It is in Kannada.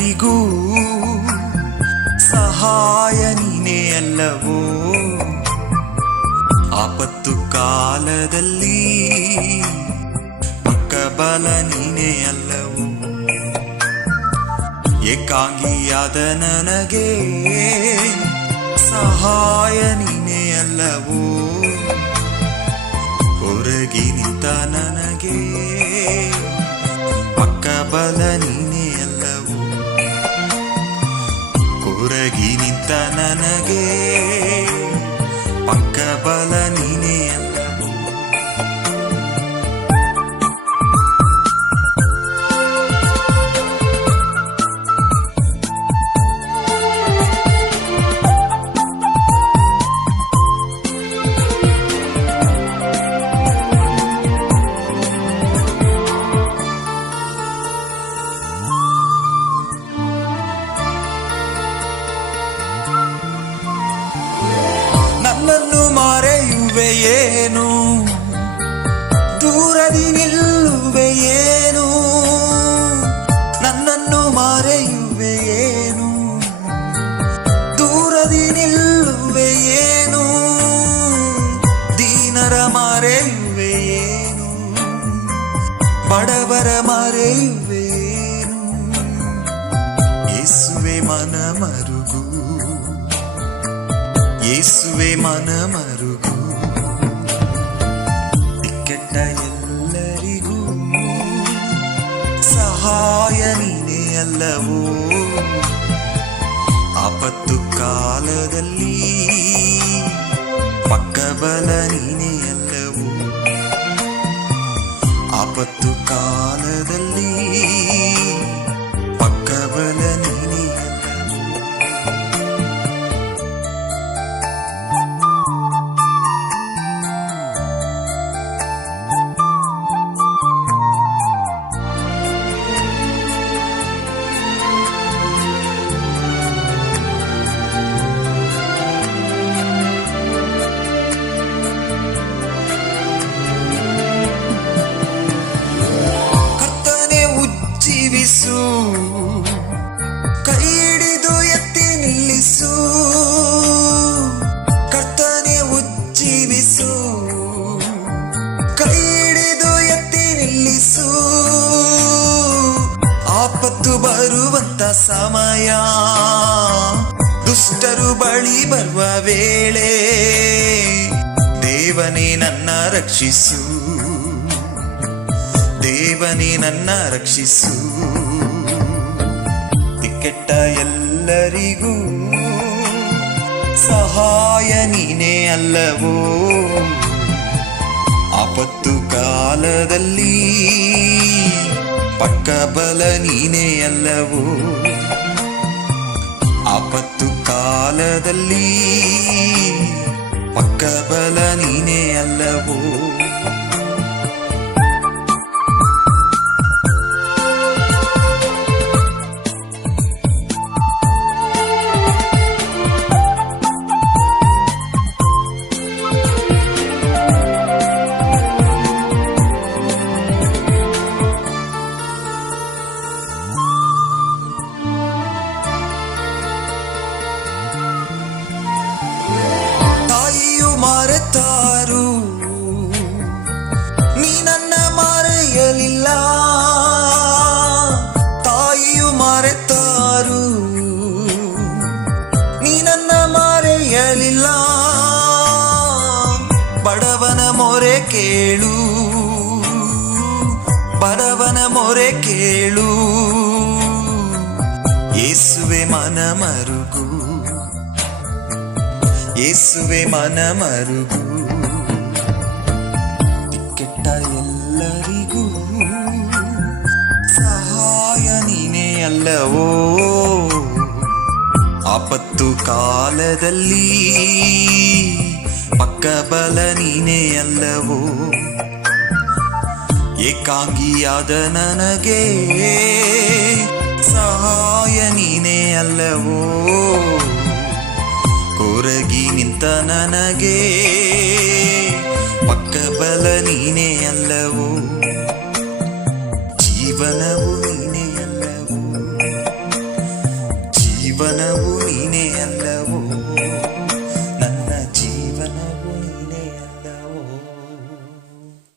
ಎಲ್ಲರಿಗೂ ಸಹಾಯ ನೀನೇ ಅಲ್ಲವೋ? ಆಪತ್ತು ಕಾಲದಲ್ಲಿ ಪಕ್ಕಬಲ ನೀನೇ ಅಲ್ಲವೋ? ಏಕಾಂಗಿಯಾದ ನನಗೆ ಸಹಾಯ ನೀನೇ ಅಲ್ಲವೋ? ಹೊರಗಿ ನಿಂತ ನನಗೆ ಪಕ್ಕ ಬಲ ಪಕ್ಕ ಬಲ ನೀನೇ ಅಲ್ಲವೋ ಏನು? ದೂರದಿ ನಿಲ್ಲುವೆ ಏನು? ನನ್ನನ್ನು ಮಾರೆಯುವೆ ಏನು? ದೂರದಿ ನಿಲ್ಲುವೆ ಏನು? ದೀನರ ಮರೆಯುವೆ ಏನು? ಬಡವರ ಮರೆಯುವೆ ಏನು? ಯೇಸುವೆ ಮನ ಮರುಗು. ಯೇಸುವೆ ಮನ ಮರುಗು. ಸಹಾಯ ನೀನೇ ಅಲ್ಲವೋ ಆಪತ್ತು ಕಾಲದಲ್ಲಿ ಪಕ್ಕಬಲ ನೀನೇ ಬರುವಂತ ಸಮಯ. ದುಷ್ಟರು ಬಳಿ ಬರುವ ವೇಳೆ ದೇವನೇ ನನ್ನ ರಕ್ಷಿಸು. ದೇವನೇ ನನ್ನ ರಕ್ಷಿಸು. ಕೆಟ್ಟ ಎಲ್ಲರಿಗೂ ಸಹಾಯ ನೀನೇ ಅಲ್ಲವೋ? ಆಪತ್ತು ಕಾಲದಲ್ಲಿ ಪಕ್ಕ ಬಲ ನೀನೇ ಅಲ್ಲವೋ? ಆಪತ್ತು ಕಾಲದಲ್ಲಿ ಪಕ್ಕ ಬಲ ನೀನೇ ಅಲ್ಲವೋ? ಕೇಳು. ಬಡವನ ಮೊರೆ ಕೇಳು. ಯೇಸುವೆ ಮನ ಮರುಗು. ಯೇಸುವೆ ಮನ ಮರುಗು. ಕೆಟ್ಟ ಎಲ್ಲರಿಗೂ ಸಹಾಯ ನೀನೇ ಅಲ್ಲವೋ? ಆಪತ್ತು ಕಾಲದಲ್ಲಿ ಪಕ್ಕ ಬಲ ನೀನೇ ಅಲ್ಲವೋ? ಏಕಾಂಗಿಯಾದ ನನಗೆ ಸಹಾಯ ನೀನೇ ಅಲ್ಲವೋ? ಕೊರಗಿ ನಿಂತ ನನಗೆ ಪಕ್ಕ ಬಲ ನೀನೇ ಅಲ್ಲವೋ? ಜೀವನವು